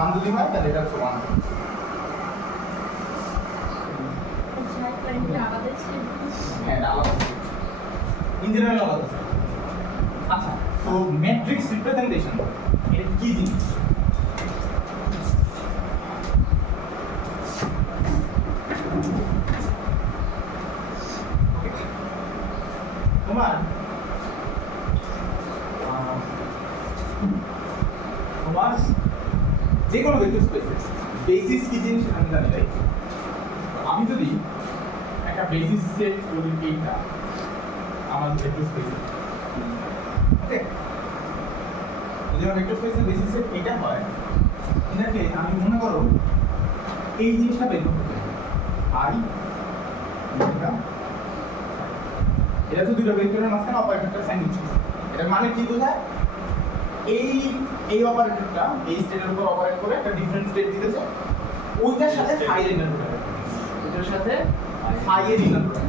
1 যদি হয় তাহলে এটা হচ্ছে 1 হ্যাঁ আলাদা ইন জেনারেল আলাদা। আচ্ছা তো ম্যাট্রিক্স রিপ্রেজেন্টেশন এটা কি জিনিস? তোমার যে কোনো ভেক্টর স্পেসের বেসিস কি জিনিস আমি জানি, তাই আমি যদি একটা বেসিস সেট করি এইটা আমার ভেক্টর স্পেসে, ওকে, যদি আমার ভেক্টর স্পেসের বেসিস সেট এটা হয়, এটাকে আমি মনে করো এই জিনিসটা বের করতে চাই আই এটা তো দুটো ভেক্টরের মাঝখানে অপারেটরটা স্যান্ডউইচ। এটা মানে কি বোঝায়? এই অপারেটরটা এই স্টেটের উপর অপারেট করে একটা ডিফারেন্ট স্টেট দিতে চায়, ওইটার সাথে ফাই রিলেট করে, ওইটার সাথে ফাই এর রিলেট করে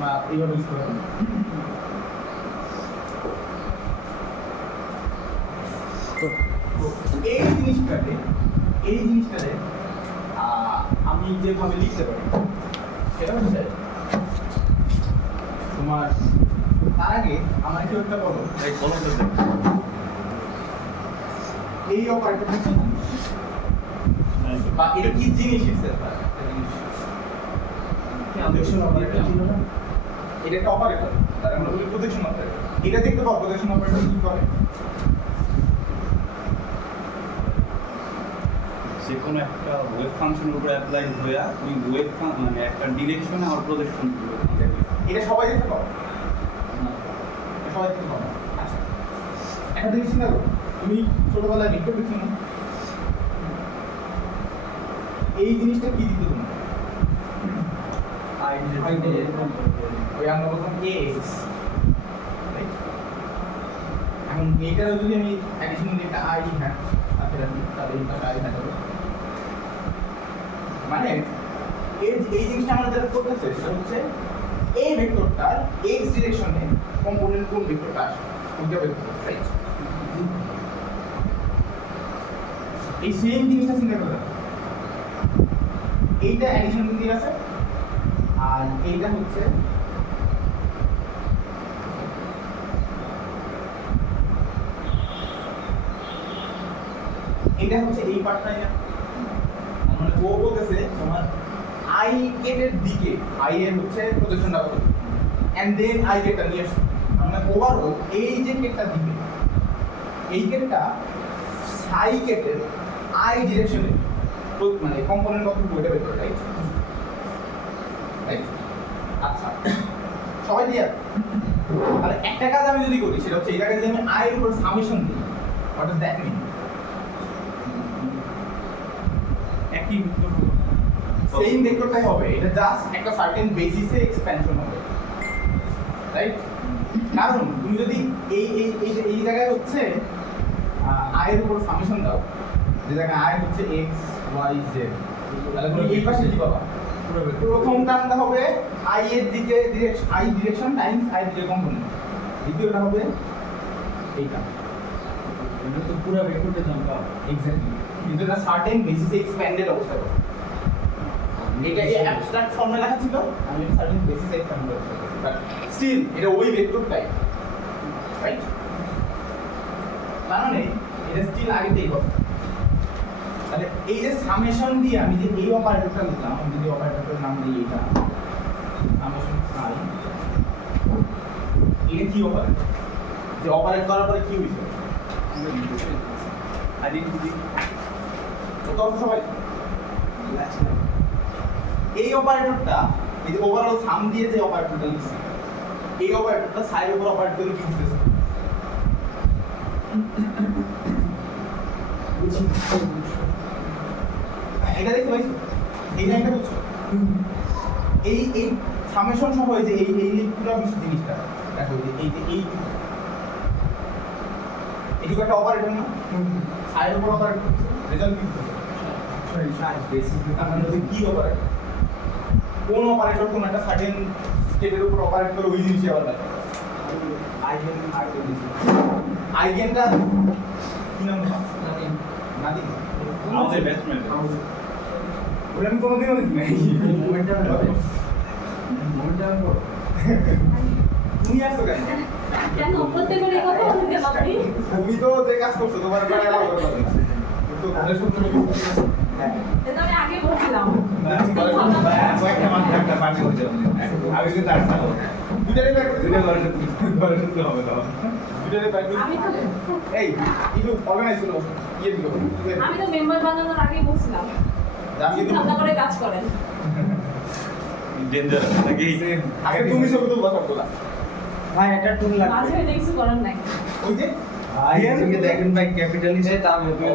বা এইভাবে ইউজ করে। তো এই জিনিসটাতে আমি যেভাবে লিখতে পারি সেটা হচ্ছে তোমার তার আগে আমার কেউ একটা বলো এই অপারেটরটা কি জিনিস বা এটা কি জিনিস? এটা একটা অপারেটর, তার আমরা বলি প্রজেকশন অপারেটর। এটা দেখতে পাবো প্রজেকশন অপারেটর কি করে। যে কোনো একটা ওয়েব ফাংশনের উপরে অ্যাপ্লাই হয়ে ওই ওয়েব মানে একটা ডিরেকশনে আর প্রজেকশন এটা সবাই দেখতে পাবো, সবাই দেখতে পাবো। আচ্ছা একটা জিনিস চিন্তা করো, তুমি ছোটবেলায় লিখতে পেরেছো না এই জিনিসটা কি দিত তোমার? ওই আমরা বলতাম ax, এখন এইটারও যদি আমি অ্যাডিশনালি একটা i হ্যাঁ আছে তাহলে এই পাশে i থাকবে, মানে এই জিনিসটা আমরা যেটা করতেছে সেটা হচ্ছে এই ভেক্টরটার x ডিরেকশনে কম্পোনেন্ট কোন ভেক্টরটা আসে ওইটা বের করতে, রাইট? এই সেম জিনিসটা চিন্তা করো, এইটা অ্যাডিশন দিয়ে আছে আর এইটা হচ্ছে এটা হচ্ছে এই পার্টটাই না, মানে ও বলতেছে তোমার আই গেটের দিকে আই এর হচ্ছে প্রজেকশনটা কত এন্ড দেন আই গেটটা নিয়ে আসো, মানে ওভারঅল এই যে গেটটা দিবে এই গেটটা সাই গেটের আই ডিরেকশনে মানে কম্পোনেন্ট কত ওইটা বের করে, রাইট? রাইট। আচ্ছা সবাই ক্লিয়ার? তাহলে একটা কাজ আমি যদি করি সেটা হচ্ছে এটাকে যদি আমি আই এর উপর সামেশন দিই, হোয়াট ডাজ দ্যাট মিন? একই ভেক্টর সেম ভেক্টরটাই হবে, এটা জাস্ট একটা সার্টেন বেসিসে এক্সপ্যানশন হবে, রাইট? কারণ তুমি যদি এই জায়গায় হচ্ছে আই এর উপর সামেশন দাও, যে জায়গায় আই হচ্ছে x y z, তাহলে তুমি এই পাশে কি পাবা? প্রথম টার্মটা হবে i এর দিকে i ডিরেকশন টাইমস i এর দিকে কম্পোনেন্ট, দ্বিতীয়টা হবে এইটা, এটা তো পুরো ভেক্টরটা জানতে হবে এক্স্যাক্টলি, কিন্তু এটা সার্টেন বেসিসে এক্সপ্যান্ডেড অবস্থা হবে। এটা এই অ্যাবস্ট্রাক্ট ফর্মে লেখা ছিল, আমি সার্টেন বেসিসে এক্সপ্যান্ড করছি, বাট স্টিল এটা ওই ভেক্টরটাই, রাইট? তার মানে এটা স্টিল আগেতেই হবে। তাহলে এই যে সামেশন দিয়ে আমি যে এই অপারেটরটা লিখলাম, আমি যদি অপারেটরের নাম দিই এটা সামেশন আই, এটা কি অপারেটর? যে অপারেট করার পরে কি হইছে? আইডেন্টিটি তো সবাই এই অপারেটরটা এই যে ওভারঅল সাম দিয়ে যে অপারেটরটা লিখছি, এই অপারেটরটা সাইড উপর অপারেট করে কি দিতেছে? এটা দেখতে পাইছো? এই লাইনটা বুঝছো? এই সামেশন সহ এই যে এই পুরো জিনিসটা দেখো, এই যে এইটুকু একটা অপারেটর না, সাইড উপর অপারেট করছে, রেজাল্ট কি হচ্ছে? সরি সাইড বেসিস আমরা যদি কি অপারেটর, কোন অপারেটর কোন একটা সার্টেন স্টেটের উপর অপারেট করে ওই জিনিসই আবার লাগে আইগেনটা কি নাম তোমার? নাদিম। আমাদের ব্যাটসম্যান ওটা আমি কোনোদিনও দেখি নাই। তুমি আসছো কেন? কেন প্রত্যেক করে কথা বলতে কেন আপনি? তুমি তো যে কাজ করছো তোমার ব্যাপারে আলাদা করে বলো না। তো ঘরে সূত্র হ্যাঁ। এটা আমি আগে বলছিলাম। কয়েকটা মানুষ একটা পার্টি করছে আমি কিন্তু আসতে হবে দুটারে ব্যাগ দুটো ঘরে শুনতে হবে তো দুটারে ব্যাগ আমি তো এই কিছু অর্গানাইজ করো ইয়ে দিলো আমি তো মেম্বার বানানোর আগেই বলছিলাম। আমি কিন্তু চিন্তা করে কাজ করেন। ডেঞ্জার নাকি আগে তুমি সব তো কথা বলা ভাই একটা টুল মাঝে লাগবে হইতে কিছু করার নাই। ওই যে ভাই তুমি দেখেন ভাই ক্যাপিটালিস্ট তা আমি তুমি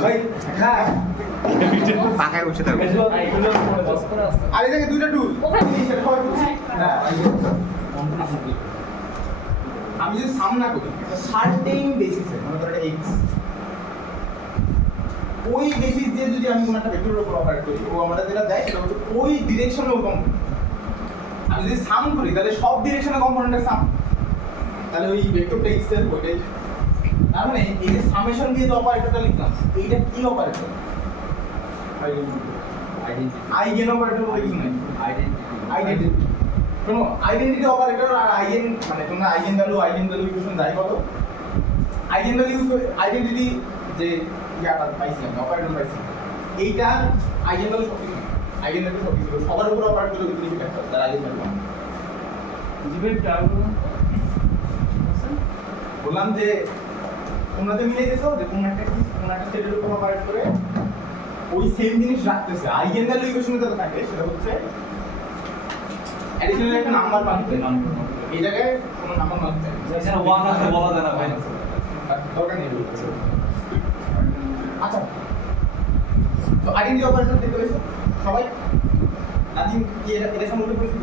ভাই হ্যাঁ পাকায় বসে থাকো আর এই জায়গায় দুইটা টুল ওখানে- সেটা সবাই বুঝছি হ্যাঁ আমি যদি সামনা করি সার্টেন বেসিসে মনে করো এটা এক্স ওই বেসিস দিয়ে যদি আমি কোনো একটা ভেক্টরের উপর অপারেট করি ও আমাদের যেটা দেয় সেটা হচ্ছে ওই ডিরেকশনে ও কম্পোনেন্ট আমি যদি সাম করি তাহলে সব ডিরেকশনে কম্পোনেন্টের সাম তাহলে ওই ভেক্টরটা এক্স এর ওইটাই তার মানে এই যে সামেশন দিয়ে যে অপারেটরটা লিখলাম এইটা কি অপারেটর আইগেন অপারেটর বলে কিছু নাই আইডেন্টিটি শোনো আইডেন্টিটি অপারেটর আর আইগেন মানে তোমরা আইগেন ভ্যালু ইকুয়েশন যাই বলো আইগেন ভ্যালু আইডেন্টিটি যে ইয়াটা পাইছি আমি অপারেটর পাইছি এইটা আইগেন ভ্যালু সঠিক না আইগেন ভ্যালু সঠিক ছিল সবার উপর অপারেট করলে কিন্তু লিখে রাখতে হবে তার আইগেন ভ্যালু বললাম যে তোমরা তো মিলে গেছো যে কোন একটা সেটের উপর অপারেট করে ওই সেম জিনিস রাখতেছে আইগেন ভ্যালু ইকুয়েশনে যেটা থাকে সেটা হচ্ছে অ্যাডিশনাল একটা নাম্বার পাচ্ছে এই জায়গায় কোনো নাম্বার পাচ্ছে এখানে ওয়ান আছে বলা যায় না ভাই দরকার নেই আচ্ছা তো আইডেন্টি অপারেটর দেখতে পেয়েছো সবাই নাদিম কি এটা সম্পর্কে পরিচিত